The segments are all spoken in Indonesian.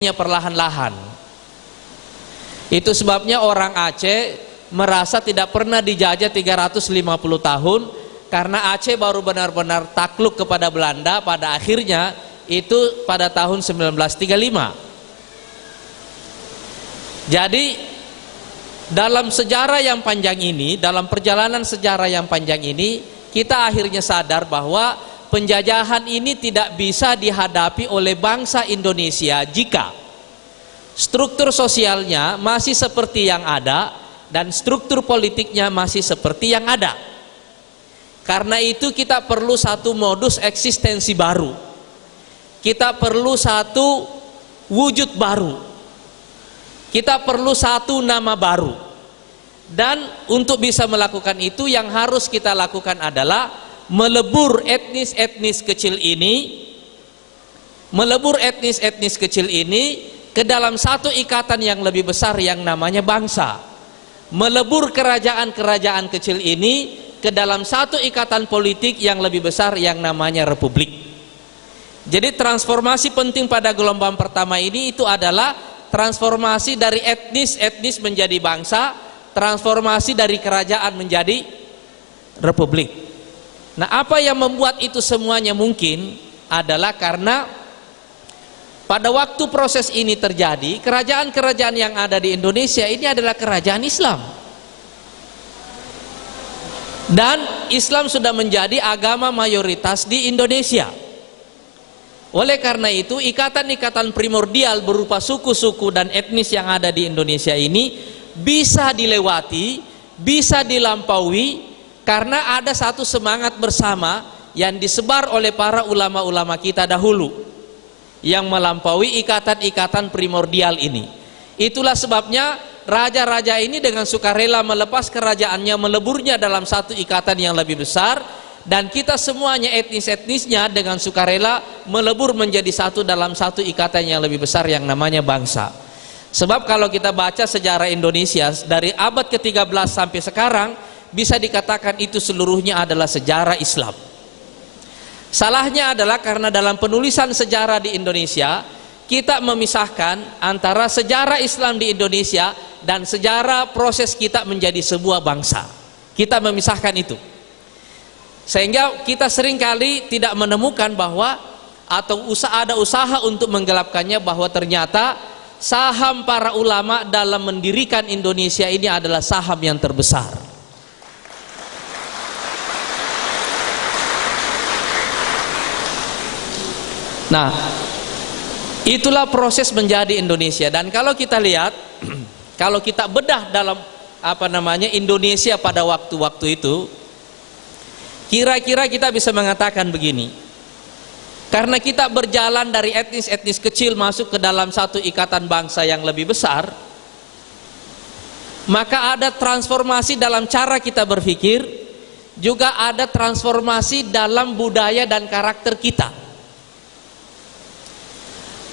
perlahan-lahan. Itu sebabnya orang Aceh merasa tidak pernah dijajah 350 tahun, karena Aceh baru benar-benar takluk kepada Belanda pada akhirnya itu pada tahun 1935. Jadi dalam sejarah yang panjang ini, dalam perjalanan sejarah yang panjang ini, kita akhirnya sadar bahwa penjajahan ini tidak bisa dihadapi oleh bangsa Indonesia jika struktur sosialnya masih seperti yang ada dan struktur politiknya masih seperti yang ada. Karena itu kita perlu satu modus eksistensi baru. Kita perlu satu wujud baru. Kita perlu satu nama baru. Dan untuk bisa melakukan itu, yang harus kita lakukan adalah melebur etnis-etnis kecil ini, ke dalam satu ikatan yang lebih besar yang namanya bangsa. Melebur kerajaan-kerajaan kecil ini ke dalam satu ikatan politik yang lebih besar yang namanya republik. Jadi transformasi penting pada gelombang pertama ini itu adalah transformasi dari etnis menjadi bangsa, transformasi dari kerajaan menjadi republik. Nah, apa yang membuat itu semuanya mungkin adalah karena pada waktu proses ini terjadi, kerajaan-kerajaan yang ada di Indonesia ini adalah kerajaan Islam. Dan Islam sudah menjadi agama mayoritas di Indonesia. Oleh karena itu, ikatan-ikatan primordial berupa suku-suku dan etnis yang ada di Indonesia ini bisa dilewati, bisa dilampaui, karena ada satu semangat bersama yang disebar oleh para ulama-ulama kita dahulu yang melampaui ikatan-ikatan primordial ini. Itulah sebabnya raja-raja ini dengan sukarela melepas kerajaannya, meleburnya dalam satu ikatan yang lebih besar, dan kita semuanya etnis-etnisnya dengan sukarela melebur menjadi satu dalam satu ikatan yang lebih besar yang namanya bangsa. Sebab kalau kita baca sejarah Indonesia dari abad ke-13 sampai sekarang, bisa dikatakan itu seluruhnya adalah sejarah Islam. Salahnya adalah karena dalam penulisan sejarah di Indonesia kita memisahkan antara sejarah Islam di Indonesia dan sejarah proses kita menjadi sebuah bangsa. Kita memisahkan itu, sehingga kita seringkali tidak menemukan bahwa atau ada usaha untuk menggelapkannya, bahwa ternyata saham para ulama dalam mendirikan Indonesia ini adalah saham yang terbesar. Nah, itulah proses menjadi Indonesia. Dan kalau kita lihat, kalau kita bedah dalam Indonesia pada waktu-waktu itu, kira-kira kita bisa mengatakan begini. Karena kita berjalan dari etnis-etnis kecil masuk ke dalam satu ikatan bangsa yang lebih besar, maka ada transformasi dalam cara kita berpikir, juga ada transformasi dalam budaya dan karakter kita.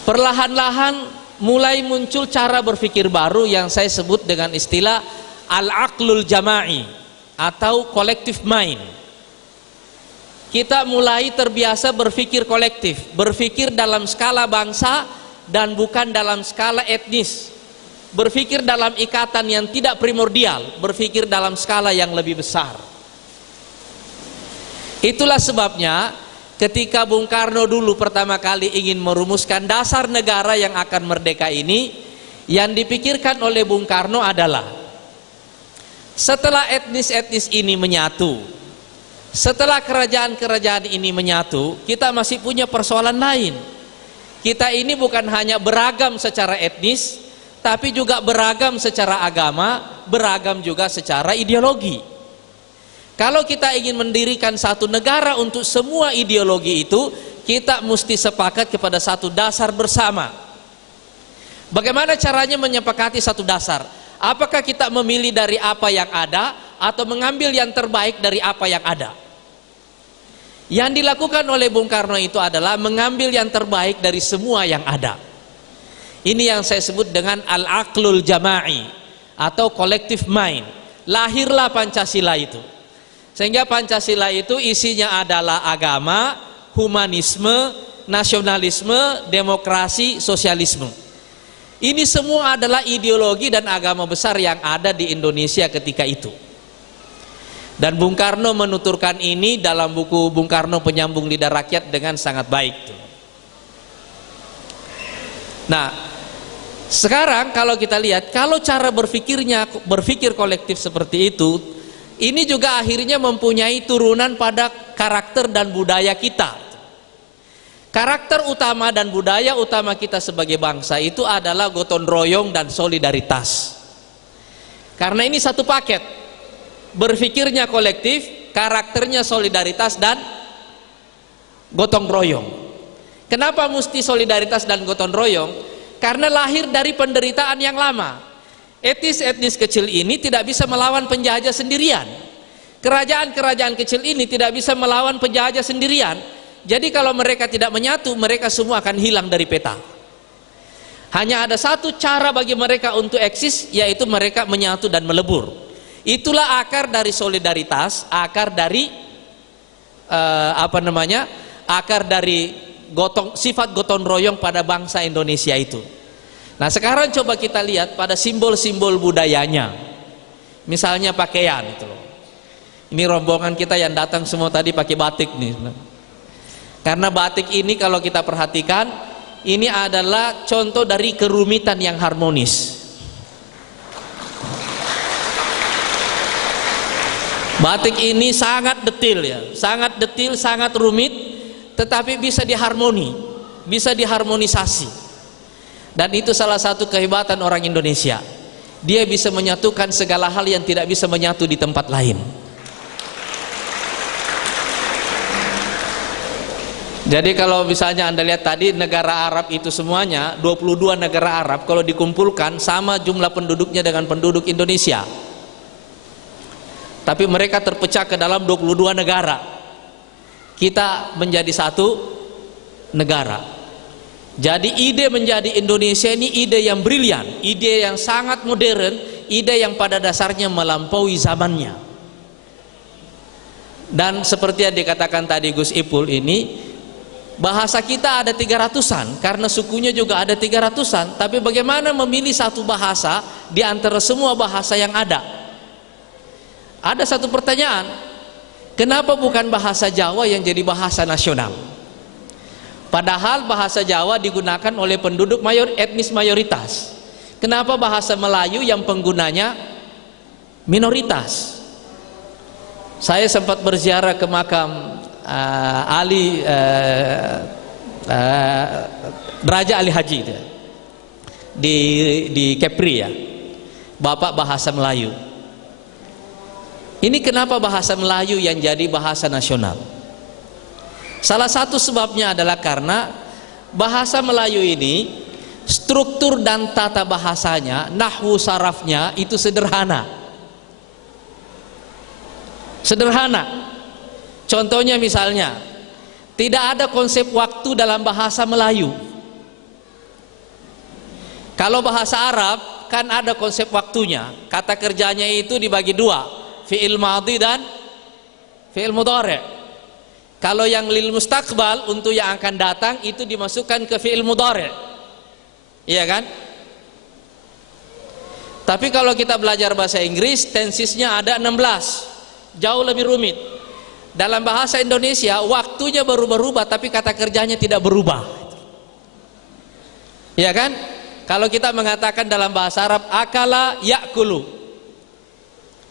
Perlahan-lahan mulai muncul cara berpikir baru yang saya sebut dengan istilah al-aqlul jama'i atau collective mind. Kita mulai terbiasa berpikir kolektif, berpikir dalam skala bangsa dan bukan dalam skala etnis. Berpikir dalam ikatan yang tidak primordial, berpikir dalam skala yang lebih besar. Itulah sebabnya ketika Bung Karno dulu pertama kali ingin merumuskan dasar negara yang akan merdeka ini, yang dipikirkan oleh Bung Karno adalah setelah etnis-etnis ini menyatu, setelah kerajaan-kerajaan ini menyatu, kita masih punya persoalan lain. Kita ini bukan hanya beragam secara etnis, tapi juga beragam secara agama, beragam juga secara ideologi. Kalau kita ingin mendirikan satu negara untuk semua ideologi itu, kita mesti sepakat kepada satu dasar bersama. Bagaimana caranya menyepakati satu dasar? Apakah kita memilih dari apa yang ada atau mengambil yang terbaik dari apa yang ada? Yang dilakukan oleh Bung Karno itu adalah mengambil yang terbaik dari semua yang ada. Ini yang saya sebut dengan al-aqlul jama'i atau collective mind. Lahirlah Pancasila itu. Sehingga Pancasila itu isinya adalah agama, humanisme, nasionalisme, demokrasi, sosialisme. Ini semua adalah ideologi dan agama besar yang ada di Indonesia ketika itu. Dan Bung Karno menuturkan ini dalam buku Bung Karno Penyambung Lidah Rakyat dengan sangat baik. Nah, sekarang kalau kita lihat, kalau cara berpikir kolektif seperti itu, ini juga akhirnya mempunyai turunan pada karakter dan budaya kita. Karakter utama dan budaya utama kita sebagai bangsa itu adalah gotong royong dan solidaritas. Karena ini satu paket. Berpikirnya kolektif, karakternya solidaritas dan gotong royong. Kenapa mesti solidaritas dan gotong royong? Karena lahir dari penderitaan yang lama. Etnis kecil ini tidak bisa melawan penjajah sendirian. Kerajaan-kerajaan kecil ini tidak bisa melawan penjajah sendirian. Jadi kalau mereka tidak menyatu, mereka semua akan hilang dari peta. Hanya ada satu cara bagi mereka untuk eksis, yaitu mereka menyatu dan melebur. Itulah akar dari solidaritas, akar dari akar dari sifat gotong royong pada bangsa Indonesia itu. Nah, sekarang coba kita lihat pada simbol-simbol budayanya. Misalnya pakaian itu. Ini rombongan kita yang datang semua tadi pakai batik nih. Karena batik ini kalau kita perhatikan, ini adalah contoh dari kerumitan yang harmonis. Batik ini sangat detail ya, sangat rumit, tetapi bisa diharmonisasi. Dan itu salah satu kehebatan orang Indonesia. Dia bisa menyatukan segala hal yang tidak bisa menyatu di tempat lain. Jadi kalau misalnya Anda lihat tadi negara Arab itu semuanya 22 negara Arab kalau dikumpulkan sama jumlah penduduknya dengan penduduk Indonesia. Tapi mereka terpecah ke dalam 22 negara. Kita menjadi satu negara. Jadi ide menjadi Indonesia ini ide yang brilian, ide yang sangat modern, ide yang pada dasarnya melampaui zamannya. Dan seperti yang dikatakan tadi Gus Ipul ini, bahasa kita ada 300-an karena sukunya juga ada 300-an. Tapi bagaimana memilih satu bahasa di antara semua bahasa yang ada? Ada satu pertanyaan, kenapa bukan bahasa Jawa yang jadi bahasa nasional? Padahal bahasa Jawa digunakan oleh penduduk etnis mayoritas. Kenapa bahasa Melayu yang penggunanya minoritas? Saya sempat berziarah ke makam Raja Ali Haji itu, di Kepri ya, Bapak bahasa Melayu. Ini kenapa bahasa Melayu yang jadi bahasa nasional? Salah satu sebabnya adalah karena bahasa Melayu ini struktur dan tata bahasanya, nahwu sarafnya itu sederhana. Sederhana. Contohnya misalnya, tidak ada konsep waktu dalam bahasa Melayu. Kalau bahasa Arab kan ada konsep waktunya. Kata kerjanya itu dibagi dua, fi'il madhi dan fi'il mudhari'. Kalau yang lil mustaqbal untuk yang akan datang itu dimasukkan ke fi'il mudhari'. Iya kan? Tapi kalau kita belajar bahasa Inggris, tensisnya ada 16. Jauh lebih rumit. Dalam bahasa Indonesia waktunya berubah-ubah tapi kata kerjanya tidak berubah. Iya kan? Kalau kita mengatakan dalam bahasa Arab akala ya'kulu,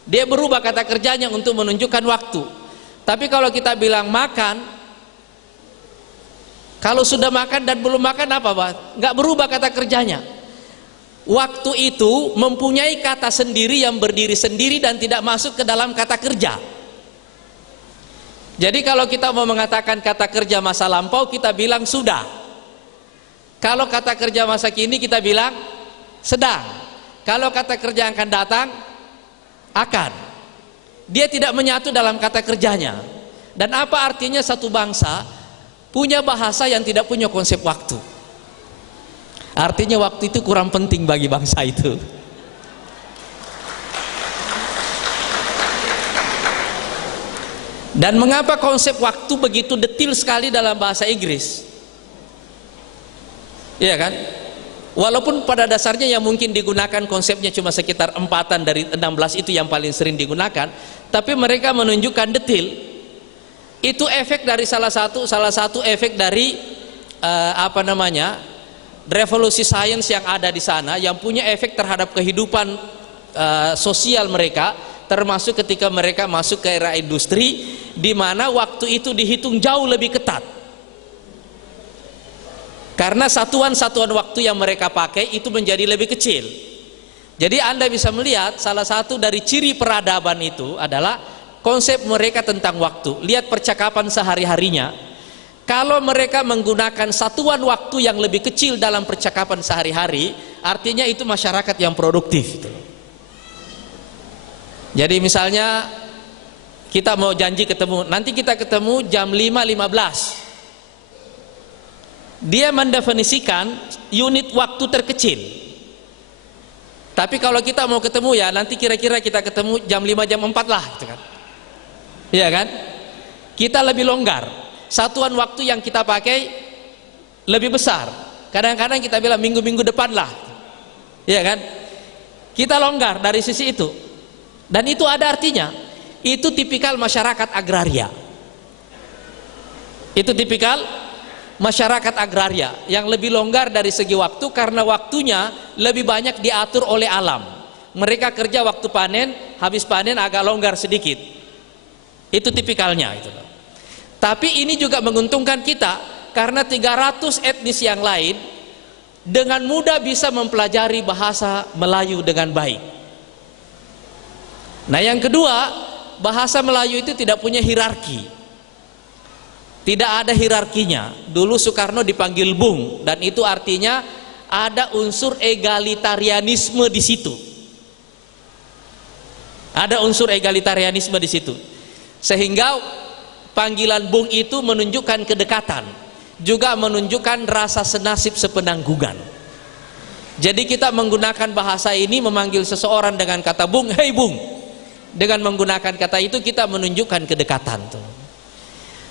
dia berubah kata kerjanya untuk menunjukkan waktu. Tapi kalau kita bilang makan, kalau sudah makan dan belum makan apa Pak? Nggak berubah kata kerjanya. Waktu itu mempunyai kata sendiri yang berdiri sendiri dan tidak masuk ke dalam kata kerja. Jadi kalau kita mau mengatakan kata kerja masa lampau, kita bilang sudah. Kalau kata kerja masa kini, kita bilang sedang. Kalau kata kerja yang akan datang, akan. Dia tidak menyatu dalam kata kerjanya. Dan apa artinya satu bangsa punya bahasa yang tidak punya konsep waktu? Artinya waktu itu kurang penting bagi bangsa itu. Dan mengapa konsep waktu begitu detil sekali dalam bahasa Inggris? Iya kan? Walaupun pada dasarnya yang mungkin digunakan konsepnya cuma sekitar 4 dari 16 itu yang paling sering digunakan, tapi mereka menunjukkan detail. Itu efek dari salah satu efek dari revolusi sains yang ada di sana, yang punya efek terhadap kehidupan sosial mereka, termasuk ketika mereka masuk ke era industri, di mana waktu itu dihitung jauh lebih ketat. Karena satuan-satuan waktu yang mereka pakai itu menjadi lebih kecil. Jadi Anda bisa melihat salah satu dari ciri peradaban itu adalah konsep mereka tentang waktu. Lihat percakapan sehari-harinya. Kalau mereka menggunakan satuan waktu yang lebih kecil dalam percakapan sehari-hari, artinya itu masyarakat yang produktif. Jadi misalnya kita mau janji ketemu, nanti kita ketemu jam 5.15. Dia mendefinisikan unit waktu terkecil. Tapi kalau kita mau ketemu ya nanti kira-kira kita ketemu jam 5 jam 4 lah gitu kan. Iya kan? Kita lebih longgar. Satuan waktu yang kita pakai lebih besar. Kadang-kadang kita bilang minggu-minggu depan lah. Iya kan? Kita longgar dari sisi itu. Dan itu ada artinya. Itu tipikal masyarakat agraria. Itu tipikal masyarakat agraria yang lebih longgar dari segi waktu, karena waktunya lebih banyak diatur oleh alam. Mereka kerja waktu panen, habis panen agak longgar sedikit. Itu tipikalnya itu. Tapi ini juga menguntungkan kita, karena 300 etnis yang lain dengan mudah bisa mempelajari bahasa Melayu dengan baik. Nah, yang kedua, bahasa Melayu itu tidak punya hierarki. Tidak ada hierarkinya. Dulu Soekarno dipanggil Bung, dan itu artinya ada unsur egalitarianisme di situ. Ada unsur egalitarianisme di situ. Sehingga panggilan Bung itu menunjukkan kedekatan, juga menunjukkan rasa senasib sepenanggungan. Jadi kita menggunakan bahasa ini memanggil seseorang dengan kata Bung, "Hei Bung." Dengan menggunakan kata itu kita menunjukkan kedekatan tuh.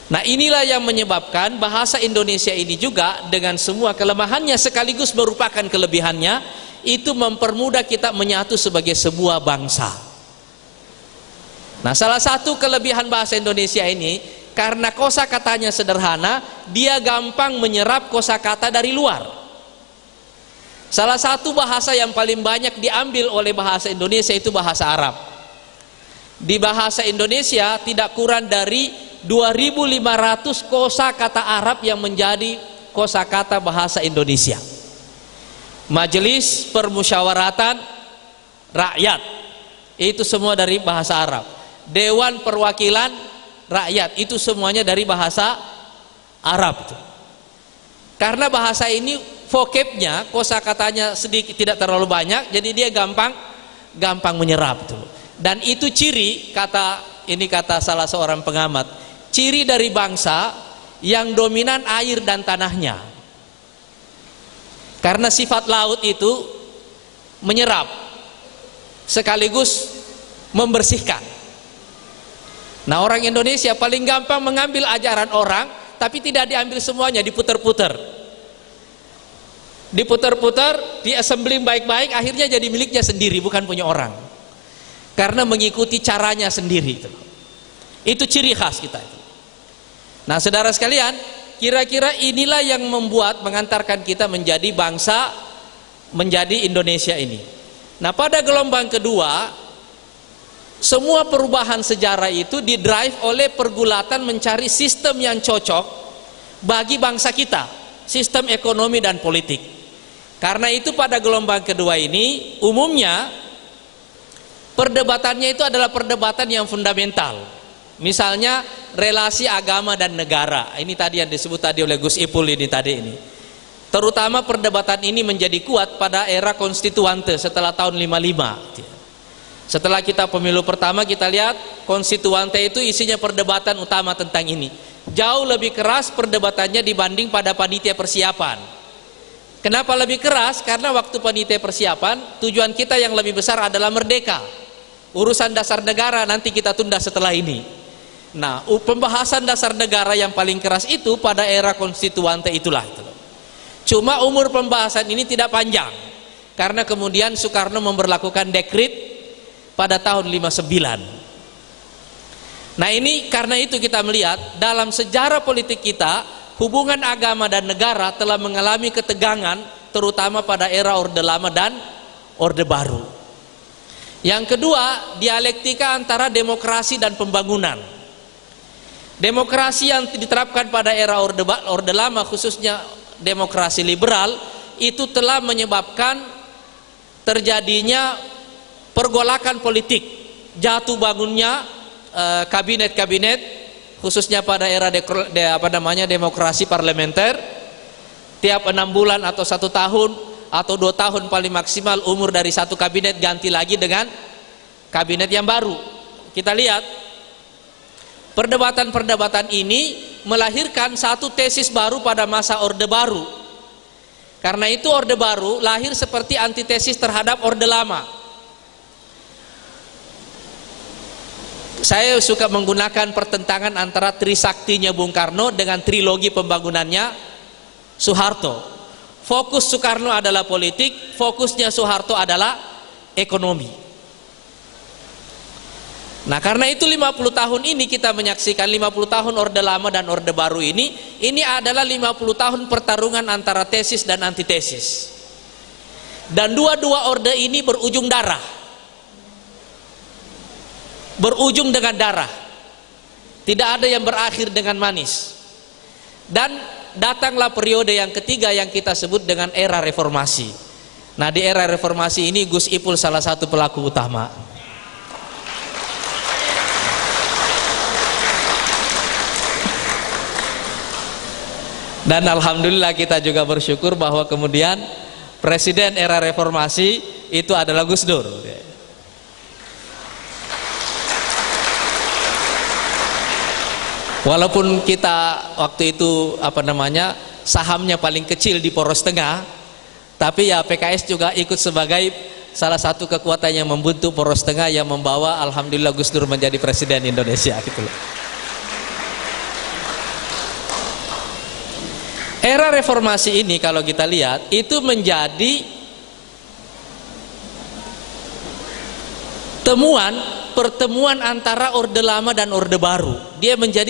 Nah, inilah yang menyebabkan bahasa Indonesia ini juga dengan semua kelemahannya sekaligus merupakan kelebihannya, itu mempermudah kita menyatu sebagai sebuah bangsa. Nah, salah satu kelebihan bahasa Indonesia ini, karena kosakatanya sederhana, dia gampang menyerap kosakata dari luar. Salah satu bahasa yang paling banyak diambil oleh bahasa Indonesia itu bahasa Arab. Di bahasa Indonesia tidak kurang dari 2.500 kosakata Arab yang menjadi kosakata bahasa Indonesia. Majelis Permusyawaratan Rakyat, itu semua dari bahasa Arab. Dewan Perwakilan Rakyat, itu semuanya dari bahasa Arab. Karena bahasa ini vocabnya, kosakatanya sedikit, tidak terlalu banyak, jadi dia gampang menyerap tuh. Dan itu ciri, kata salah seorang pengamat, ciri dari bangsa yang dominan air dan tanahnya. Karena sifat laut itu menyerap sekaligus membersihkan. Nah, orang Indonesia paling gampang mengambil ajaran orang, tapi tidak diambil semuanya, diputer-puter, diassembling baik-baik, akhirnya jadi miliknya sendiri, bukan punya orang. Karena mengikuti caranya sendiri. Itu ciri khas kita. Nah, saudara sekalian, kira-kira inilah yang mengantarkan kita menjadi bangsa, menjadi Indonesia ini. Nah, pada gelombang kedua, semua perubahan sejarah itu didrive oleh pergulatan mencari sistem yang cocok bagi bangsa kita, sistem ekonomi dan politik. Karena itu pada gelombang kedua ini, umumnya perdebatannya itu adalah perdebatan yang fundamental. Misalnya relasi agama dan negara. Ini tadi yang disebut tadi oleh Gus Ipul ini tadi ini. Terutama perdebatan ini menjadi kuat pada era konstituante setelah tahun 55. Setelah kita pemilu pertama, kita lihat konstituante itu isinya perdebatan utama tentang ini. Jauh lebih keras perdebatannya dibanding pada panitia persiapan. Kenapa lebih keras? Karena waktu panitia persiapan, tujuan kita yang lebih besar adalah merdeka. Urusan dasar negara nanti kita tunda setelah ini. Nah, pembahasan dasar negara yang paling keras itu pada era konstituante itulah. Cuma umur pembahasan ini tidak panjang karena kemudian Soekarno memberlakukan dekret pada tahun 59. Nah ini karena itu kita melihat dalam sejarah politik kita, hubungan agama dan negara telah mengalami ketegangan terutama pada era Orde Lama dan Orde Baru. Yang kedua, dialektika antara demokrasi dan pembangunan. Demokrasi yang diterapkan pada era Orde Lama, khususnya demokrasi liberal, itu telah menyebabkan terjadinya pergolakan politik, jatuh bangunnya kabinet-kabinet, khususnya pada era demokrasi parlementer. Tiap 6 bulan atau 1 tahun atau 2 tahun paling maksimal umur dari satu kabinet ganti lagi dengan kabinet yang baru. Kita lihat perdebatan-perdebatan ini melahirkan satu tesis baru pada masa Orde Baru. Karena itu Orde Baru lahir seperti antitesis terhadap Orde Lama. Saya suka menggunakan pertentangan antara trisaktinya Bung Karno dengan trilogi pembangunannya Soeharto. Fokus Soekarno adalah politik, fokusnya Soeharto adalah ekonomi. Nah karena itu 50 tahun ini kita menyaksikan 50 tahun Orde Lama dan Orde Baru ini adalah 50 tahun pertarungan antara tesis dan antitesis. Dan dua-dua orde ini berujung darah. Berujung dengan darah. Tidak ada yang berakhir dengan manis. Dan datanglah periode yang ketiga yang kita sebut dengan era reformasi. Nah di era reformasi ini Gus Ipul salah satu pelaku utama. Dan alhamdulillah kita juga bersyukur bahwa kemudian presiden era reformasi itu adalah Gus Dur. Walaupun kita waktu itu sahamnya paling kecil di Poros Tengah, tapi ya PKS juga ikut sebagai salah satu kekuatan yang membentuk Poros Tengah yang membawa alhamdulillah Gus Dur menjadi presiden Indonesia gitu loh. Era reformasi ini kalau kita lihat itu menjadi pertemuan antara Orde Lama dan Orde Baru. Dia menjadi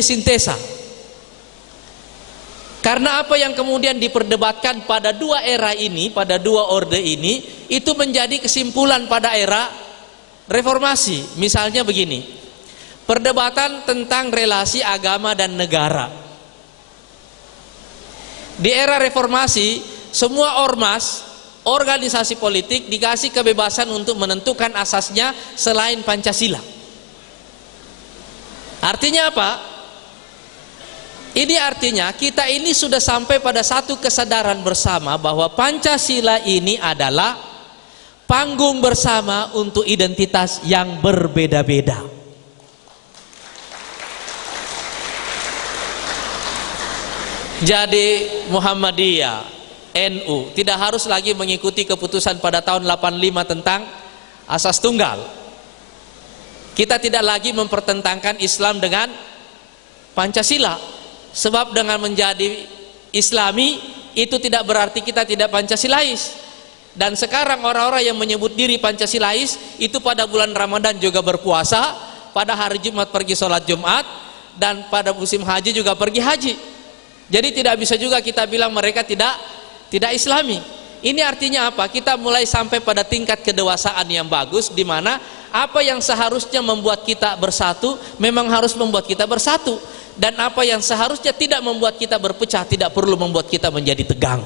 sintesa. Karena apa yang kemudian diperdebatkan pada dua era ini, pada dua orde ini, itu menjadi kesimpulan pada era reformasi. Misalnya begini, perdebatan tentang relasi agama dan negara. Di era reformasi, semua ormas, organisasi politik dikasih kebebasan untuk menentukan asasnya selain Pancasila. Artinya apa? Ini artinya kita ini sudah sampai pada satu kesadaran bersama bahwa Pancasila ini adalah panggung bersama untuk identitas yang berbeda-beda. Jadi Muhammadiyah, NU tidak harus lagi mengikuti keputusan pada tahun 85 tentang asas tunggal. Kita tidak lagi mempertentangkan Islam dengan Pancasila, sebab dengan menjadi Islami itu tidak berarti kita tidak Pancasilais. Dan sekarang orang-orang yang menyebut diri Pancasilais itu pada bulan Ramadan juga berpuasa, pada hari Jumat pergi sholat Jumat, dan pada musim haji juga pergi haji. Jadi tidak bisa juga kita bilang mereka tidak Islami. Ini artinya apa? Kita mulai sampai pada tingkat kedewasaan yang bagus, di mana apa yang seharusnya membuat kita bersatu memang harus membuat kita bersatu, dan apa yang seharusnya tidak membuat kita berpecah tidak perlu membuat kita menjadi tegang.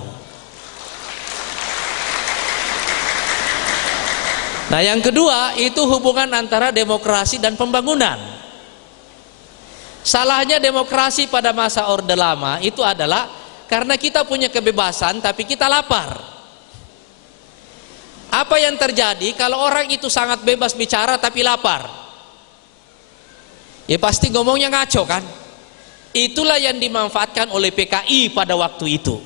Nah, yang kedua itu hubungan antara demokrasi dan pembangunan. Salahnya demokrasi pada masa Orde Lama itu adalah karena kita punya kebebasan tapi kita lapar. Apa yang terjadi kalau orang itu sangat bebas bicara tapi lapar? Ya pasti ngomongnya ngaco kan? Itulah yang dimanfaatkan oleh PKI pada waktu itu.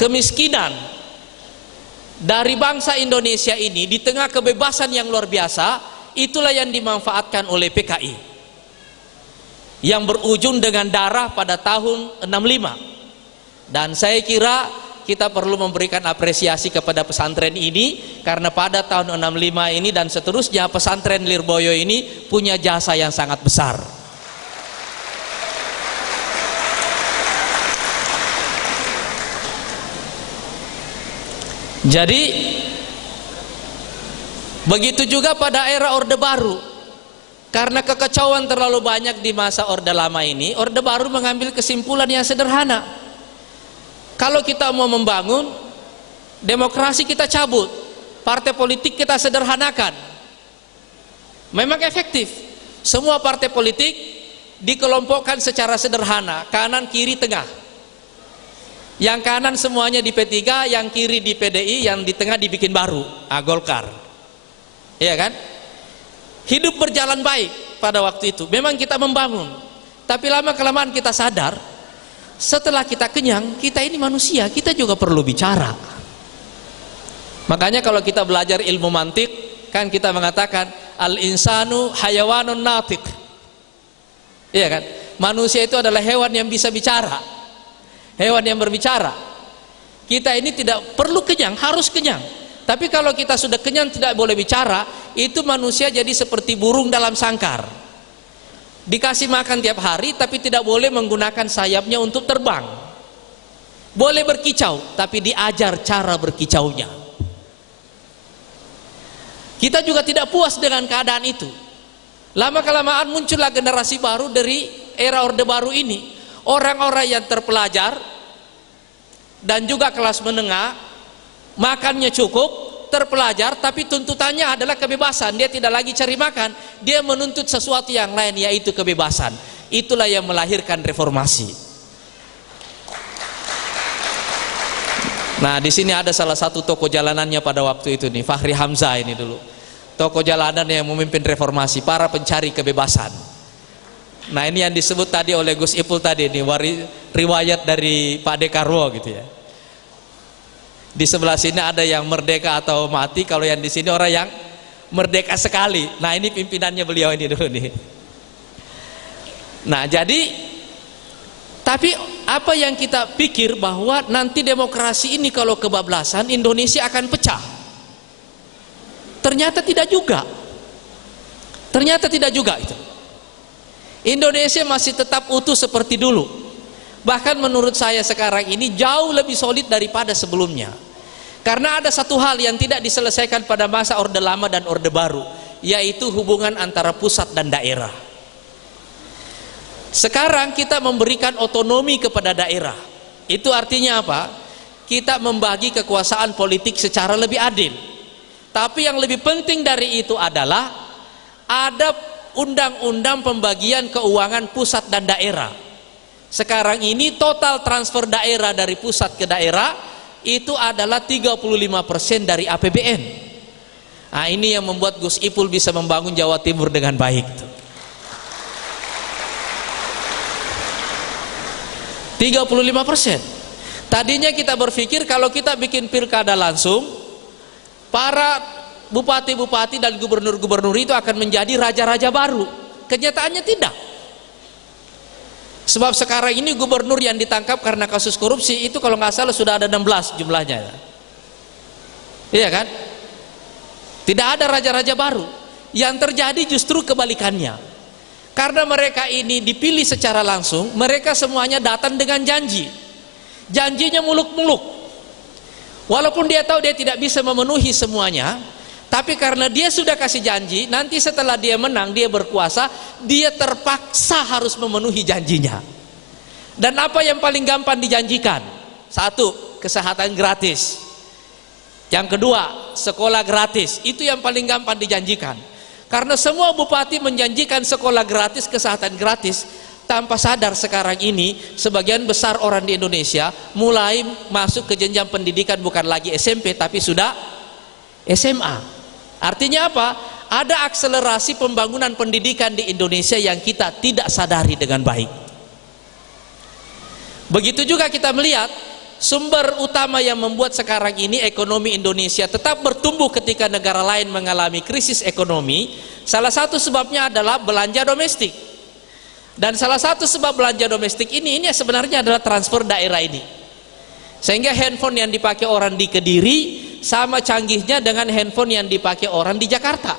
Kemiskinan dari bangsa Indonesia ini di tengah kebebasan yang luar biasa, itulah yang dimanfaatkan oleh PKI. yang berujung dengan darah pada tahun 65. Dan saya kira kita perlu memberikan apresiasi kepada pesantren ini, karena pada tahun 65 ini dan seterusnya pesantren Lirboyo ini punya jasa yang sangat besar. Jadi begitu juga pada era Orde Baru. Karena kekacauan terlalu banyak di masa Orde Lama ini, Orde Baru mengambil kesimpulan yang sederhana. Kalau kita mau membangun demokrasi, kita cabut, partai politik kita sederhanakan. Memang efektif. Semua partai politik dikelompokkan secara sederhana, kanan, kiri, tengah. Yang kanan semuanya di P3, yang kiri di PDI, yang di tengah dibikin baru, Golkar. Iya kan? Hidup berjalan baik pada waktu itu. Memang kita membangun, tapi lama-kelamaan kita sadar, setelah kita kenyang, kita ini manusia, kita juga perlu bicara. Makanya kalau kita belajar ilmu mantik, kan kita mengatakan al-insanu hayawanun natiq. Iya kan? Manusia itu adalah hewan yang bisa bicara, hewan yang berbicara. Kita ini tidak perlu kenyang, harus kenyang. Tapi kalau kita sudah kenyang tidak boleh bicara, itu manusia jadi seperti burung dalam sangkar. Dikasih makan tiap hari tapi tidak boleh menggunakan sayapnya untuk terbang. Boleh berkicau tapi diajar cara berkicaunya. Kita juga tidak puas dengan keadaan itu. Lama-kelamaan muncullah generasi baru dari era Orde Baru ini. Orang-orang yang terpelajar dan juga kelas menengah, makannya cukup, terpelajar, tapi tuntutannya adalah kebebasan. Dia tidak lagi cari makan, dia menuntut sesuatu yang lain, yaitu kebebasan. Itulah yang melahirkan reformasi. Nah, di sini ada salah satu tokoh jalanannya pada waktu itu nih, Fahri Hamzah ini dulu. Tokoh jalanan yang memimpin reformasi, para pencari kebebasan. Nah, ini yang disebut tadi oleh Gus Ipul tadi nih, riwayat dari Pak Dekarwo gitu ya. Di sebelah sini ada yang merdeka atau mati, kalau yang di sini orang yang merdeka sekali. Nah, ini pimpinannya beliau ini dulu nih. Nah, jadi tapi apa yang kita pikir bahwa nanti demokrasi ini kalau kebablasan Indonesia akan pecah. Ternyata tidak juga. Ternyata tidak juga itu. Indonesia masih tetap utuh seperti dulu. Bahkan menurut saya sekarang ini jauh lebih solid daripada sebelumnya. Karena ada satu hal yang tidak diselesaikan pada masa Orde Lama dan Orde Baru, yaitu hubungan antara pusat dan daerah. Sekarang kita memberikan otonomi kepada daerah. Itu artinya apa? Kita membagi kekuasaan politik secara lebih adil. Tapi yang lebih penting dari itu adalah ada undang-undang pembagian keuangan pusat dan daerah. Sekarang ini total transfer daerah dari pusat ke daerah itu adalah 35% dari APBN. Nah, ini yang membuat Gus Ipul bisa membangun Jawa Timur dengan baik. 35%. Tadinya kita berpikir kalau kita bikin pilkada langsung, para bupati-bupati dan gubernur-gubernur itu akan menjadi raja-raja baru. Kenyataannya tidak. Sebab sekarang ini gubernur yang ditangkap karena kasus korupsi itu kalau nggak salah sudah ada 16 jumlahnya. Iya kan? Tidak ada raja-raja baru. Yang terjadi justru kebalikannya. Karena mereka ini dipilih secara langsung, mereka semuanya datang dengan janji. Janjinya muluk-muluk. Walaupun dia tahu dia tidak bisa memenuhi semuanya, tapi karena dia sudah kasih janji, nanti setelah dia menang, dia berkuasa, dia terpaksa harus memenuhi janjinya. Dan apa yang paling gampang dijanjikan? Satu, kesehatan gratis. Yang kedua, sekolah gratis. Itu yang paling gampang dijanjikan. Karena semua bupati menjanjikan sekolah gratis, kesehatan gratis, tanpa sadar sekarang ini sebagian besar orang di Indonesia mulai masuk ke jenjang pendidikan bukan lagi SMP tapi sudah SMA. Artinya apa? Ada akselerasi pembangunan pendidikan di Indonesia yang kita tidak sadari dengan baik. Begitu juga kita melihat sumber utama yang membuat sekarang ini ekonomi Indonesia tetap bertumbuh ketika negara lain mengalami krisis ekonomi. Salah satu sebabnya adalah belanja domestik. Dan salah satu sebab belanja domestik ini sebenarnya adalah transfer daerah ini. Sehingga handphone yang dipakai orang di Kediri sama canggihnya dengan handphone yang dipakai orang di Jakarta.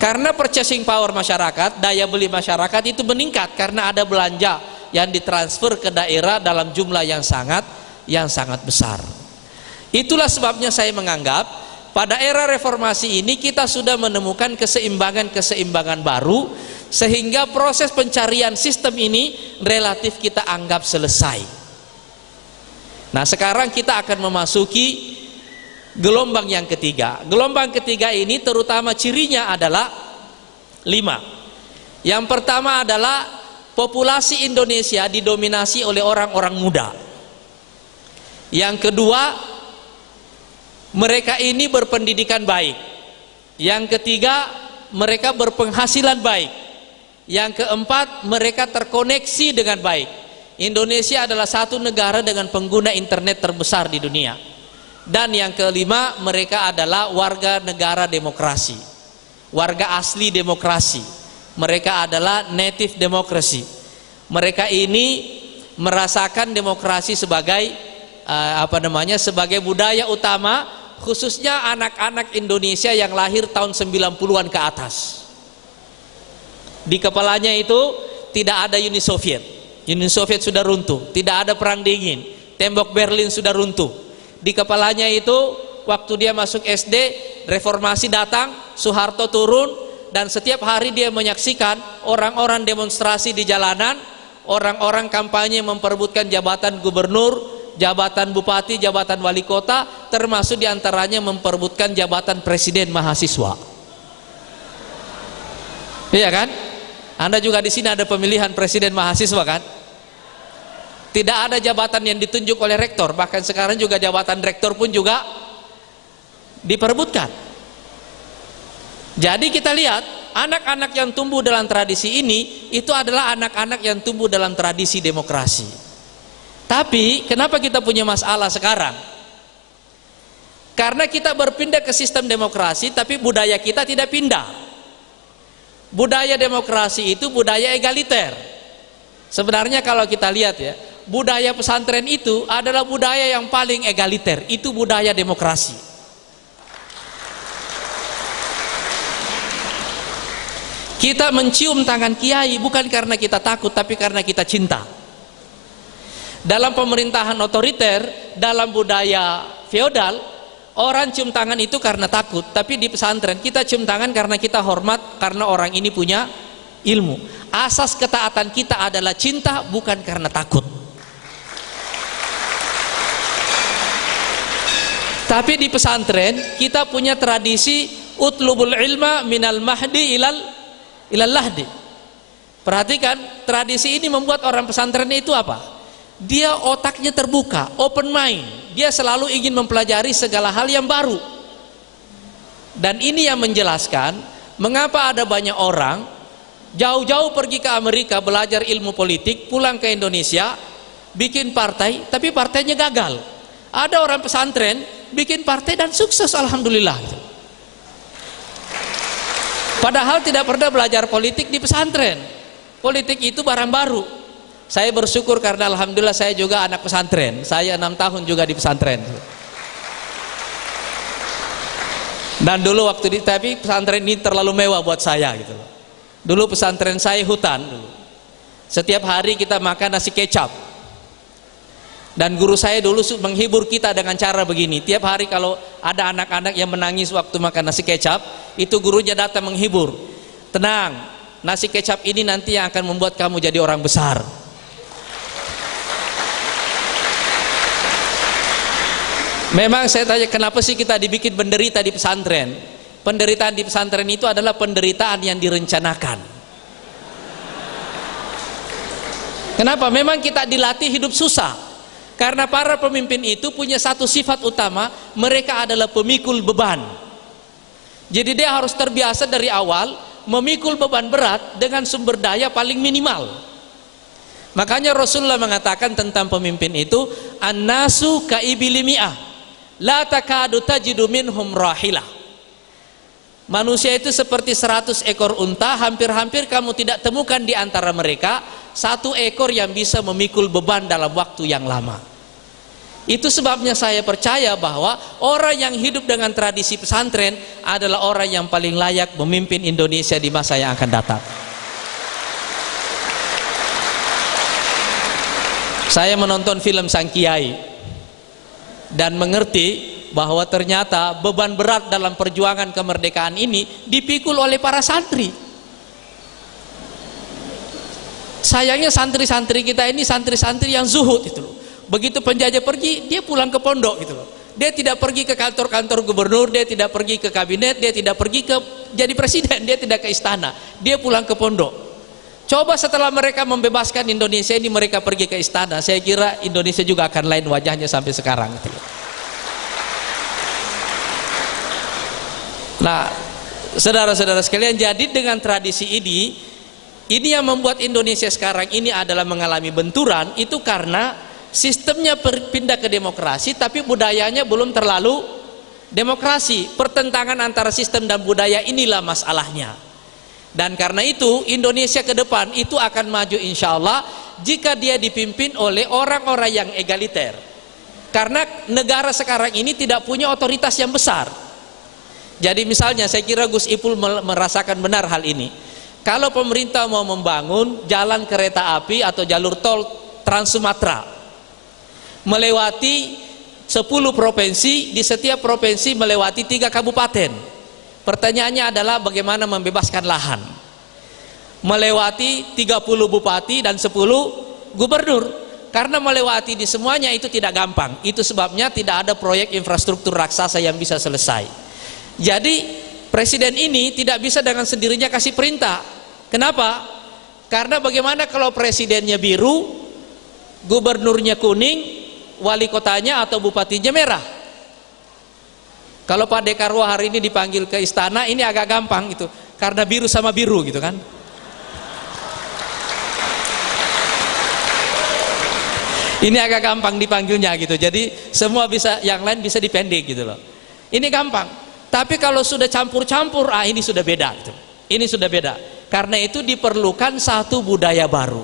Karena purchasing power masyarakat, daya beli masyarakat itu meningkat karena ada belanja yang ditransfer ke daerah dalam jumlah yang sangat besar. Itulah sebabnya saya menganggap pada era reformasi ini kita sudah menemukan keseimbangan baru, sehingga proses pencarian sistem ini relatif kita anggap selesai. Nah, sekarang kita akan memasuki gelombang yang ketiga. Gelombang ketiga ini terutama cirinya adalah 5. Yang pertama adalah populasi Indonesia didominasi oleh orang-orang muda. Yang kedua, mereka ini berpendidikan baik. Yang ketiga, mereka berpenghasilan baik. Yang keempat, mereka terkoneksi dengan baik. Indonesia adalah satu negara dengan pengguna internet terbesar di dunia. Dan yang kelima, mereka adalah warga negara demokrasi, warga asli demokrasi. Mereka adalah native democracy. Mereka ini merasakan demokrasi sebagai sebagai budaya utama, khususnya anak-anak Indonesia yang lahir tahun 90-an ke atas. Di kepalanya itu tidak ada Uni Soviet. Uni Soviet sudah runtuh, tidak ada perang dingin, tembok Berlin sudah runtuh. Di kepalanya itu waktu dia masuk SD, reformasi datang, Soeharto turun, dan setiap hari dia menyaksikan orang-orang demonstrasi di jalanan, orang-orang kampanye memperebutkan jabatan gubernur, jabatan bupati, jabatan wali kota, termasuk diantaranya memperebutkan jabatan presiden mahasiswa. Iya kan? Anda juga di sini ada pemilihan presiden mahasiswa kan? Tidak ada jabatan yang ditunjuk oleh rektor, bahkan sekarang juga jabatan rektor pun juga diperebutkan. Jadi kita lihat anak-anak yang tumbuh dalam tradisi ini itu adalah anak-anak yang tumbuh dalam tradisi demokrasi. Tapi kenapa kita punya masalah sekarang? Karena kita berpindah ke sistem demokrasi, tapi budaya kita tidak pindah. Budaya demokrasi itu budaya egaliter. Sebenarnya kalau kita lihat ya, budaya pesantren itu adalah budaya yang paling egaliter. Itu budaya demokrasi. Kita mencium tangan kiai bukan karena kita takut, tapi karena kita cinta. Dalam pemerintahan otoriter, dalam budaya feodal, orang cium tangan itu karena takut, tapi di pesantren kita cium tangan karena kita hormat, karena orang ini punya ilmu. Asas ketaatan kita adalah cinta, bukan karena takut. Tapi di pesantren kita punya tradisi utlubul ilma minal mahdi ilal lahdi. Perhatikan, tradisi ini membuat orang pesantren itu apa? Dia otaknya terbuka, open mind. Dia selalu ingin mempelajari segala hal yang baru. Dan ini yang menjelaskan mengapa ada banyak orang jauh-jauh pergi ke Amerika belajar ilmu politik, pulang ke Indonesia bikin partai, tapi partainya gagal. Ada orang pesantren bikin partai dan sukses, alhamdulillah. Padahal tidak pernah belajar politik di pesantren. Politik itu barang baru. Saya bersyukur karena alhamdulillah saya juga anak pesantren. Saya 6 tahun juga di pesantren. Dan dulu waktu tapi pesantren ini terlalu mewah buat saya gitu. Dulu pesantren saya hutan dulu. Setiap hari kita makan nasi kecap. Dan guru saya dulu menghibur kita dengan cara begini. Tiap hari kalau ada anak-anak yang menangis waktu makan nasi kecap, itu gurunya datang menghibur. Tenang, nasi kecap ini nanti yang akan membuat kamu jadi orang besar. Memang saya tanya, kenapa sih kita dibikin penderita di pesantren? Penderitaan di pesantren itu adalah penderitaan yang direncanakan. Kenapa? Memang kita dilatih hidup susah. Karena para pemimpin itu punya satu sifat utama, mereka adalah pemikul beban. Jadi dia harus terbiasa dari awal memikul beban berat dengan sumber daya paling minimal. Makanya Rasulullah mengatakan tentang pemimpin itu, an-nasu ka'ibili mi'ah, la takadu tajidu minhum rahilah. Manusia itu seperti 100 ekor unta, hampir-hampir kamu tidak temukan di antara mereka satu ekor yang bisa memikul beban dalam waktu yang lama. Itu sebabnya saya percaya bahwa orang yang hidup dengan tradisi pesantren adalah orang yang paling layak memimpin Indonesia di masa yang akan datang. Saya menonton film Sang Kiai dan mengerti bahwa ternyata beban berat dalam perjuangan kemerdekaan ini dipikul oleh para santri. Sayangnya santri-santri kita ini santri-santri yang zuhud itu loh. Begitu penjajah pergi, dia pulang ke pondok gitu loh. Dia tidak pergi ke kantor-kantor gubernur, dia tidak pergi ke kabinet, dia tidak pergi ke jadi presiden, dia tidak ke istana. Dia pulang ke pondok. Coba setelah mereka membebaskan Indonesia ini mereka pergi ke istana, saya kira Indonesia juga akan lain wajahnya sampai sekarang gitu loh. Nah, saudara-saudara sekalian, jadi dengan tradisi ini yang membuat Indonesia sekarang ini adalah mengalami benturan, itu karena sistemnya berpindah ke demokrasi tapi budayanya belum terlalu demokrasi. Pertentangan antara sistem dan budaya inilah masalahnya. Dan karena itu Indonesia ke depan itu akan maju insya Allah jika dia dipimpin oleh orang-orang yang egaliter. Karena negara sekarang ini tidak punya otoritas yang besar. Jadi misalnya saya kira Gus Ipul merasakan benar hal ini. Kalau pemerintah mau membangun jalan kereta api atau jalur tol Trans Sumatera melewati 10 provinsi, di setiap provinsi melewati 3 kabupaten. Pertanyaannya adalah bagaimana membebaskan lahan. Melewati 30 bupati dan 10 gubernur. Karena melewati di semuanya itu tidak gampang. Itu sebabnya tidak ada proyek infrastruktur raksasa yang bisa selesai. Jadi presiden ini tidak bisa dengan sendirinya kasih perintah. Kenapa? Karena bagaimana kalau presidennya biru, gubernurnya kuning, wali kotanya atau bupatinya merah? Kalau Pak Dekarwo hari ini dipanggil ke istana, ini agak gampang itu, karena biru sama biru gitu kan. Ini agak gampang dipanggilnya gitu. Jadi semua bisa, yang lain bisa dipendek gitu loh. Ini gampang. Tapi kalau sudah campur-campur, ini sudah beda gitu. Ini sudah beda. Karena itu diperlukan satu budaya baru.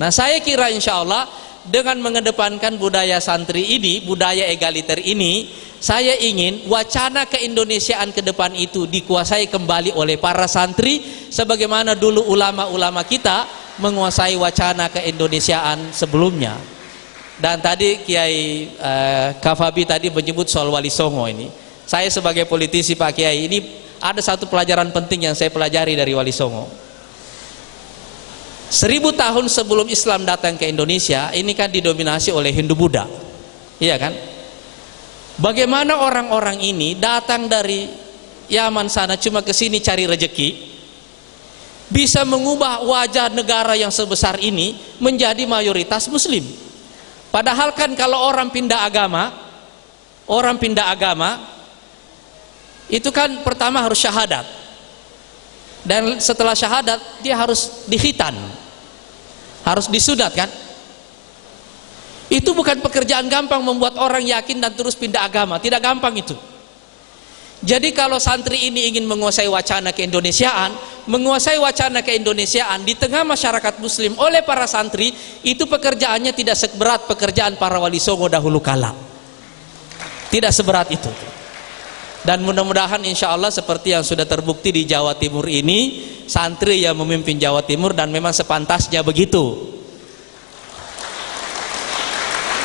Nah, saya kira insya Allah dengan mengedepankan budaya santri ini, budaya egaliter ini, saya ingin wacana keindonesiaan ke depan itu dikuasai kembali oleh para santri sebagaimana dulu ulama-ulama kita menguasai wacana keindonesiaan sebelumnya. Dan tadi Kiai Kafabi tadi menyebut soal Wali Songo ini. Saya sebagai politisi Pak Kiai, ini ada satu pelajaran penting yang saya pelajari dari Wali Songo. 1000 tahun sebelum Islam datang ke Indonesia, ini kan didominasi oleh Hindu Buddha, iya kan? Bagaimana orang-orang ini datang dari Yaman sana cuma ke sini cari rejeki, bisa mengubah wajah negara yang sebesar ini menjadi mayoritas Muslim. Padahal kan kalau orang pindah agama itu kan pertama harus syahadat, dan setelah syahadat dia harus dikhitan, harus disunat kan. Itu bukan pekerjaan gampang membuat orang yakin dan terus pindah agama, tidak gampang itu. Jadi kalau santri ini ingin menguasai wacana keindonesiaan, di tengah masyarakat muslim oleh para santri, itu pekerjaannya tidak seberat pekerjaan para Wali Songo dahulu kala, tidak seberat itu. Dan mudah-mudahan insya Allah seperti yang sudah terbukti di Jawa Timur ini, santri yang memimpin Jawa Timur, dan memang sepantasnya begitu.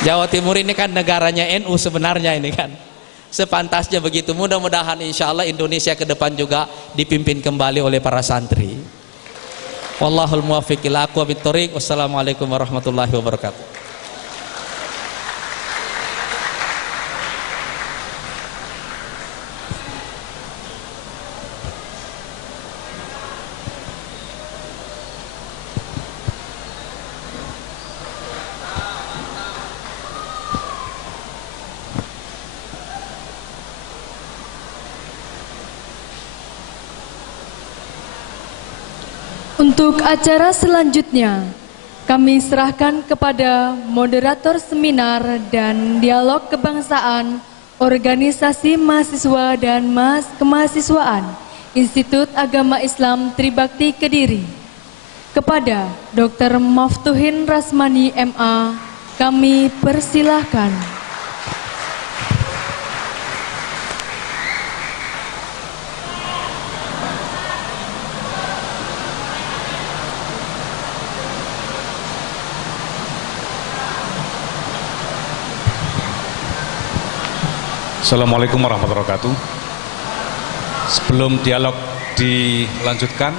Jawa Timur ini kan negaranya NU sebenarnya ini kan, sepantasnya begitu. Mudah-mudahan insya Allah Indonesia ke depan juga dipimpin kembali oleh para santri. Wallahul muwaffiq ila aqwamit thoriq. Wassalamualaikum warahmatullahi wabarakatuh. Untuk acara selanjutnya, kami serahkan kepada moderator seminar dan dialog kebangsaan Organisasi Mahasiswa dan Kemahasiswaan Institut Agama Islam Tribakti Kediri. Kepada Dr. Maftuhin Rasmani MA, kami persilahkan. Assalamualaikum warahmatullahi wabarakatuh. Sebelum dialog dilanjutkan,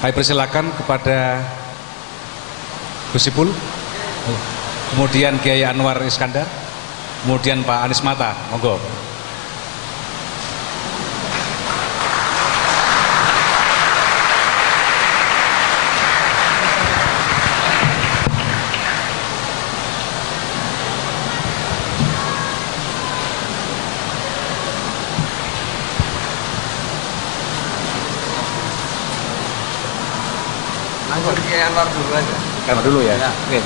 saya persilakan kepada Gus Ipul, kemudian Kiai Anwar Iskandar, kemudian Pak Anies Mata. Monggo. Anwar dulu aja. Anwar dulu ya. Oke.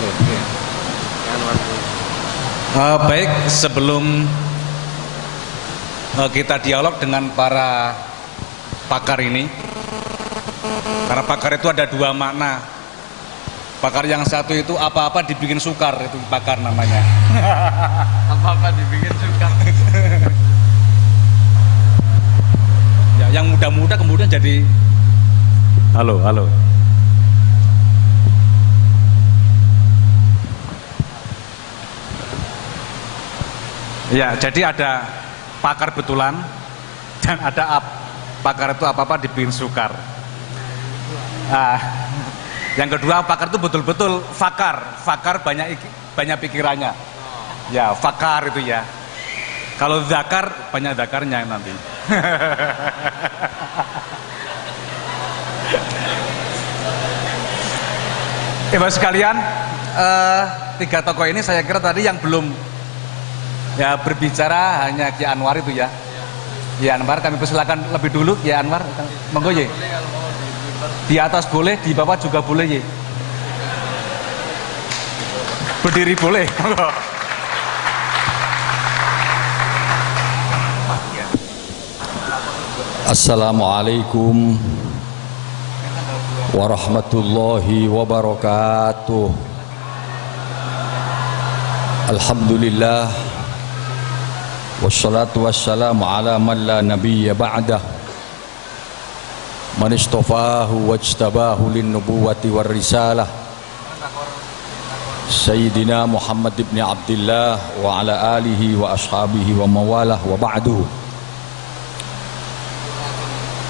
Anwar dulu. Baik, sebelum kita dialog dengan para pakar ini, karena pakar itu ada dua makna. Pakar yang satu itu apa-apa dibikin sukar, itu pakar namanya. Apa-apa dibikin suka. Ya, yang muda-muda kemudian jadi halo. Ya, jadi ada pakar betulan dan ada pakar itu apa-apa dibikin sukar. Yang kedua, pakar itu betul-betul fakar banyak pikirannya. Ya, fakar itu ya. Kalau zakar banyak zakarnya nanti. Bapak sekalian, tiga tokoh ini saya kira tadi yang belum ya berbicara hanya Ki Anwar itu ya. Ki Anwar kami persilakan lebih dulu Ki Anwar. Monggo ye. Di atas boleh, di bawah juga boleh ye. Berdiri boleh. Monggo. Assalamualaikum warahmatullahi wabarakatuh. Alhamdulillah wassalatu wassalamu ala man la nabiyya ba'dah man istafahu wajtabahu lin nubuwati war risalah Sayyidina Muhammad ibn Abdullah wa ala alihi wa ashabihi wa mawalah wa ba'du.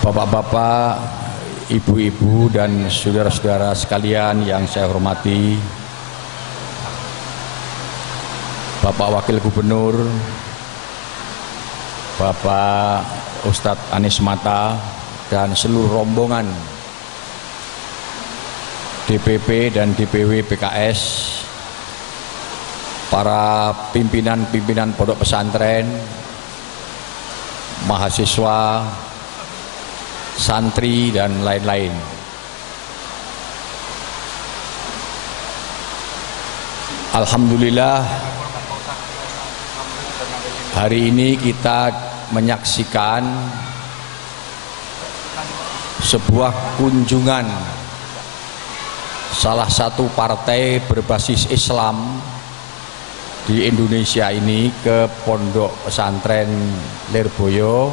Bapak-bapak, ibu-ibu dan saudara-saudara sekalian yang saya hormati, Bapak Wakil Gubernur, Bapak Ustadz Anies Mata dan seluruh rombongan DPP dan DPW PKS, para pimpinan-pimpinan pondok pesantren, mahasiswa, santri dan lain-lain. Alhamdulillah, hari ini kita menyaksikan sebuah kunjungan salah satu partai berbasis Islam di Indonesia ini ke Pondok Pesantren Lirboyo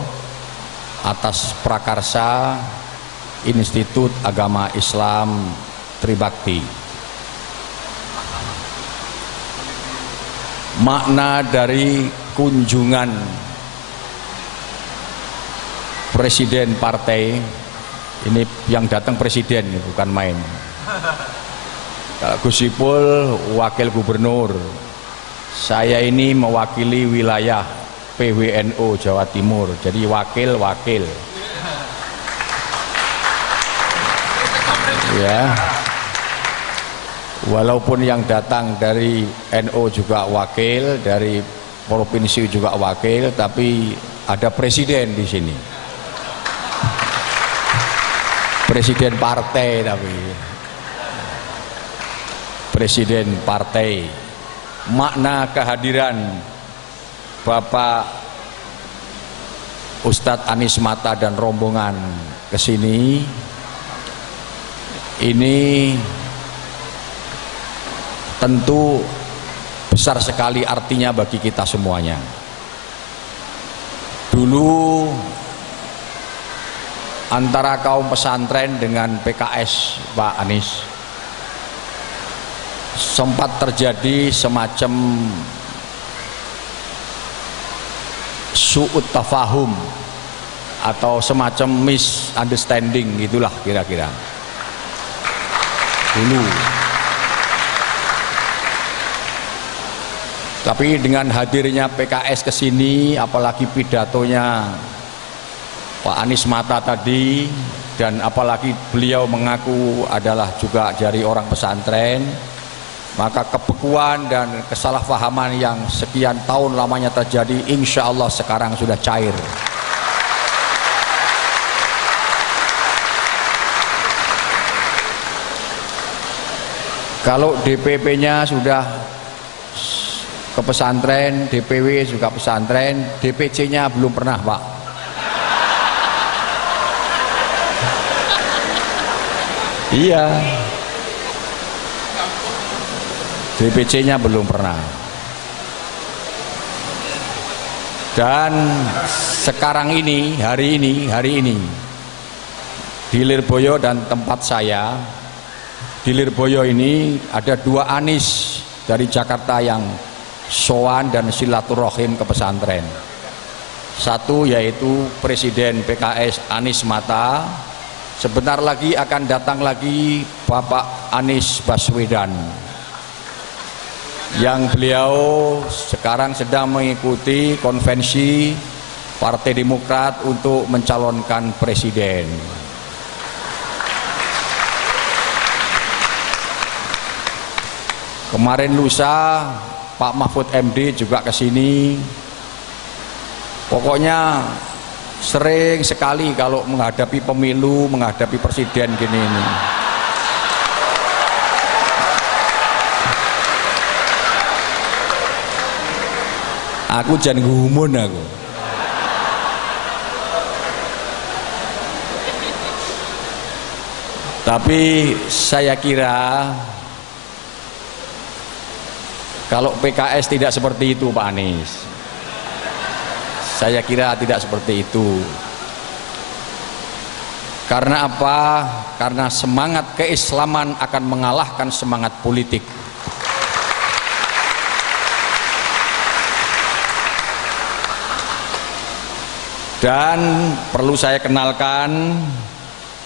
atas prakarsa Institut Agama Islam Tribakti. Makna dari kunjungan presiden partai ini, yang datang presiden, bukan main. Gus Ipul wakil gubernur, saya ini mewakili wilayah PWNU Jawa Timur, jadi wakil-wakil. Ya. Walaupun yang datang dari NU juga wakil, dari provinsi juga wakil, tapi ada presiden di sini. Presiden partai, tapi presiden partai. Makna kehadiran Bapak Ustadz Anies Mata dan rombongan ke sini, ini tentu besar sekali artinya bagi kita semuanya. Dulu antara kaum pesantren dengan PKS Pak Anies sempat terjadi semacam su'ut tafahum atau semacam misunderstanding, gitulah kira-kira dulu. Tapi dengan hadirnya PKS ke sini, apalagi pidatonya Pak Anies Mata tadi, dan apalagi beliau mengaku adalah juga dari orang pesantren, maka kebekuan dan kesalahpahaman yang sekian tahun lamanya terjadi, insya Allah sekarang sudah cair. Kalau DPP-nya sudah ke pesantren, DPW juga pesantren, DPC-nya belum pernah, Pak. Iya, DPC-nya belum pernah. Dan sekarang ini, hari ini di Lirboyo dan tempat saya di Lirboyo ini ada 2 Anies dari Jakarta yang sowan dan silaturahim ke pesantren. Satu yaitu Presiden PKS Anies Mata. Sebentar lagi akan datang lagi Bapak Anies Baswedan, yang beliau sekarang sedang mengikuti konvensi Partai Demokrat untuk mencalonkan presiden. Kemarin lusa Pak Mahfud MD juga ke sini. Pokoknya sering sekali kalau menghadapi pemilu, menghadapi presiden gini ini. Aku jangan gumun aku. Tapi saya kira kalau PKS tidak seperti itu Pak Anies, saya kira tidak seperti itu. Karena apa? Karena semangat keislaman akan mengalahkan semangat politik. Dan perlu saya kenalkan,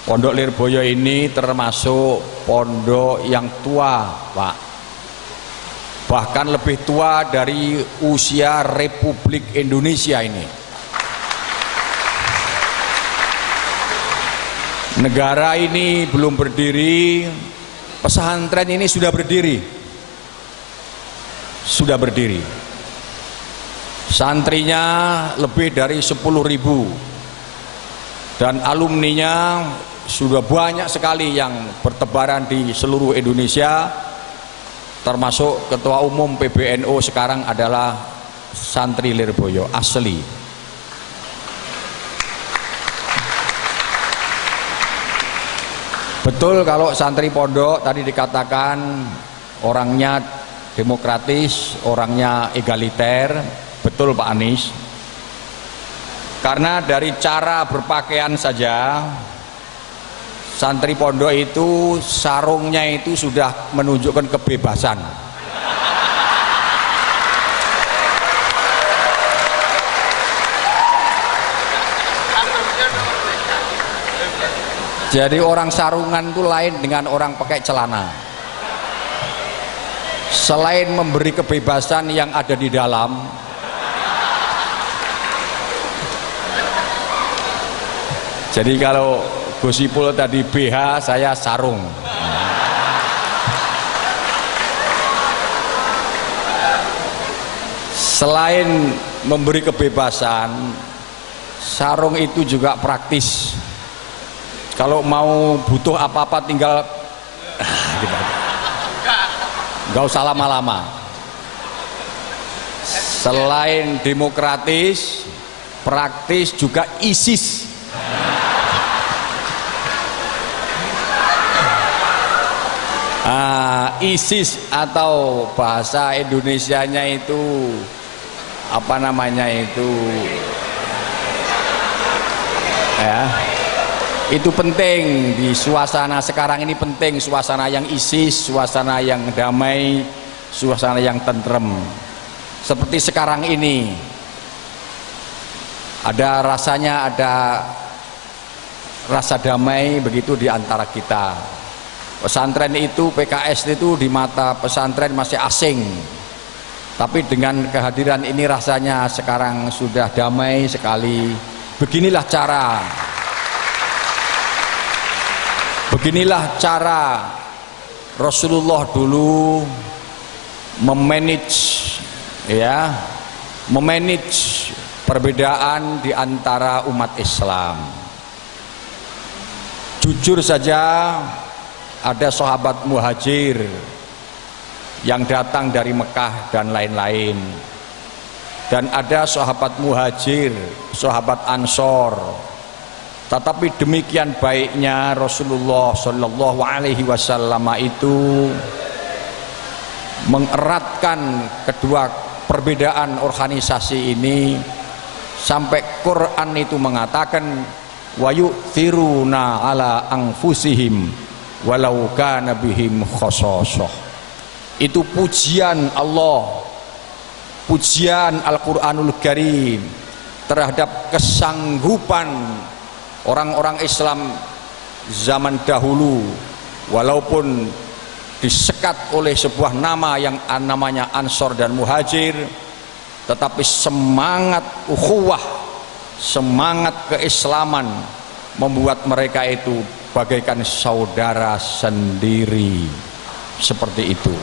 Pondok Lirboyo ini termasuk pondok yang tua, Pak. Bahkan lebih tua dari usia Republik Indonesia ini. Negara ini belum berdiri, pesantren ini sudah berdiri. Sudah berdiri. Santrinya lebih dari 10.000 dan alumninya sudah banyak sekali yang bertebaran di seluruh Indonesia. Termasuk Ketua Umum PBNU sekarang adalah santri Lirboyo asli. Betul kalau santri pondok tadi dikatakan orangnya demokratis, orangnya egaliter, betul Pak Anies. Karena dari cara berpakaian saja, santri pondok itu sarungnya itu sudah menunjukkan kebebasan. Jadi orang sarungan itu lain dengan orang pakai celana. Selain memberi kebebasan yang ada di dalam, jadi kalau Gus Ipul tadi BH, saya sarung. Selain memberi kebebasan, sarung itu juga praktis. Kalau mau butuh apa-apa tinggal nggak usah lama-lama. Selain demokratis, praktis juga ISIS. ISIS atau bahasa Indonesianya itu apa namanya itu ya, itu penting di suasana sekarang ini, penting suasana yang ISIS, suasana yang damai, suasana yang tentrem. Seperti sekarang ini ada rasanya, ada rasa damai begitu di antara kita. Pesantren itu, PKS itu di mata pesantren masih asing, tapi dengan kehadiran ini rasanya sekarang sudah damai sekali. Beginilah cara Rasulullah dulu memanage perbedaan di antara umat Islam. Jujur saja, ada sahabat muhajir yang datang dari Mekah dan lain-lain, dan ada sahabat muhajir, sahabat Ansor. Tetapi demikian baiknya Rasulullah Shallallahu Alaihi Wasallam itu mengeratkan kedua perbedaan organisasi ini, sampai Quran itu mengatakan wa yu'thiruna ala anfusihim walau kana bihim khasasah. Itu pujian Allah, pujian Al-Qur'anul Karim terhadap kesanggupan orang-orang Islam zaman dahulu, walaupun disekat oleh sebuah nama yang namanya Ansor dan Muhajir, tetapi semangat ukhuwah, semangat keislaman membuat mereka itu bagaikan saudara sendiri. Seperti itu.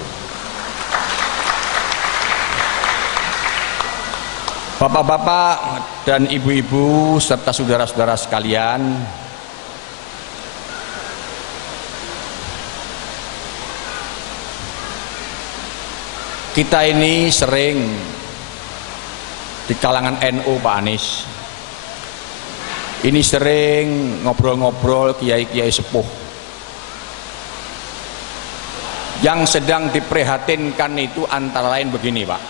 Bapak-bapak dan ibu-ibu serta saudara-saudara sekalian, kita ini sering di kalangan NU, Pak Anies, ini sering ngobrol-ngobrol kiai-kiai sepuh. Yang sedang diprihatinkan itu antara lain begini, Pak.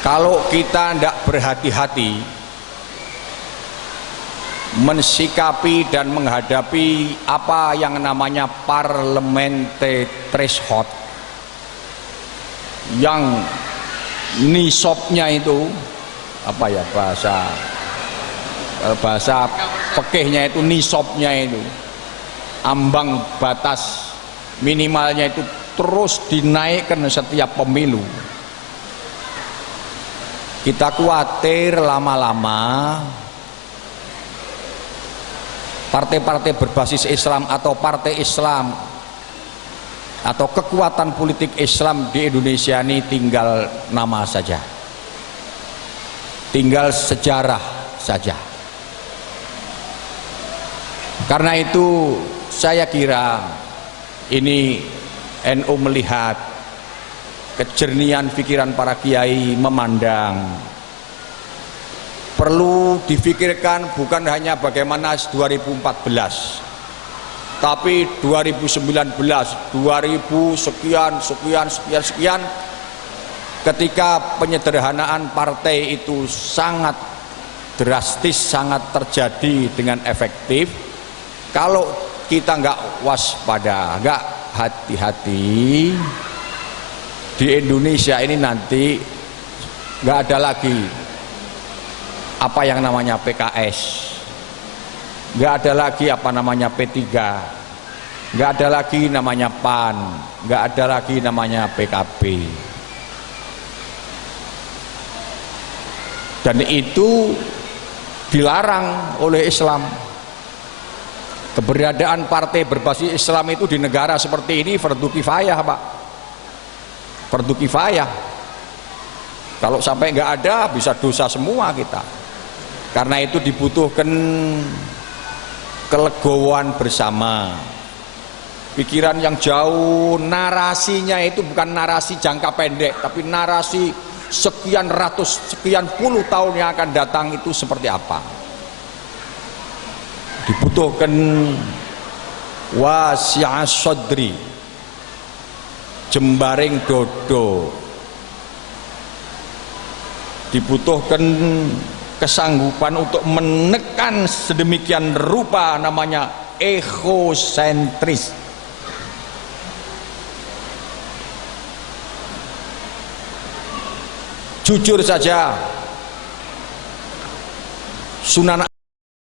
Kalau kita tidak berhati-hati mensikapi dan menghadapi apa yang namanya parliamentary threshold, yang nisabnya itu apa ya, bahasa fikihnya itu nisabnya itu, ambang batas minimalnya itu terus dinaikkan setiap pemilu. Kita khawatir lama-lama partai-partai berbasis Islam atau partai Islam atau kekuatan politik Islam di Indonesia ini tinggal nama saja, tinggal sejarah saja. Karena itu saya kira ini NU melihat kejernihan pikiran para kiai, memandang perlu difikirkan bukan hanya bagaimana 2014, tapi 2019, 2000 sekian, ketika penyederhanaan partai itu sangat drastis, sangat terjadi dengan efektif. Kalau kita nggak waspada, nggak hati-hati, di Indonesia ini nanti nggak ada lagi apa yang namanya PKS, nggak ada lagi apa namanya P3, nggak ada lagi namanya PAN, nggak ada lagi namanya PKB. Dan itu dilarang oleh Islam. Keberadaan partai berbasis Islam itu di negara seperti ini fardu kifayah, Pak. Fardu kifayah. Kalau sampai nggak ada, bisa dosa semua kita. Karena itu dibutuhkan kelegowoan bersama, pikiran yang jauh, narasinya itu bukan narasi jangka pendek, tapi narasi sekian ratus, sekian puluh tahun yang akan datang itu seperti apa. Dibutuhkan wasi'a sadri, jembaring dodo, dibutuhkan kesanggupan untuk menekan sedemikian rupa namanya egosentris. Jujur saja, Sunan